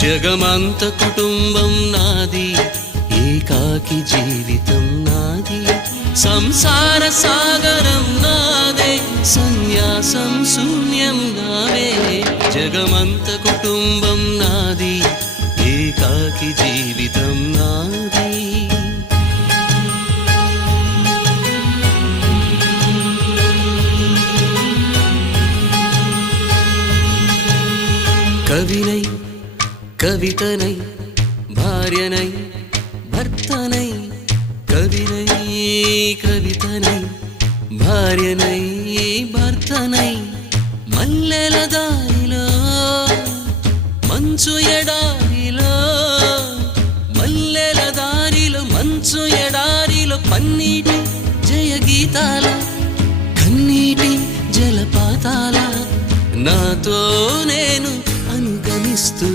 జగమంత కుటుంబం నాది, ఏకాకి జీవితం నాది, సంసార సాగరం నాదే, సన్యాసం శూన్యం నావే. జగమంత కుటుంబం నాది, ఏకాకి జీవితం నాది. కవినై కవితనై భార్యనై భర్తనై, కవినై కవితనై భార్యనై భర్తనై, మల్లెల దారిలో మంచు ఎడారిలో, మల్లెల దారిలో మంచు ఎడారిలో, పన్నీటి జయ గీతాల కన్నీటి జలపాతాల, నాతో నేను అనుగమిస్తూ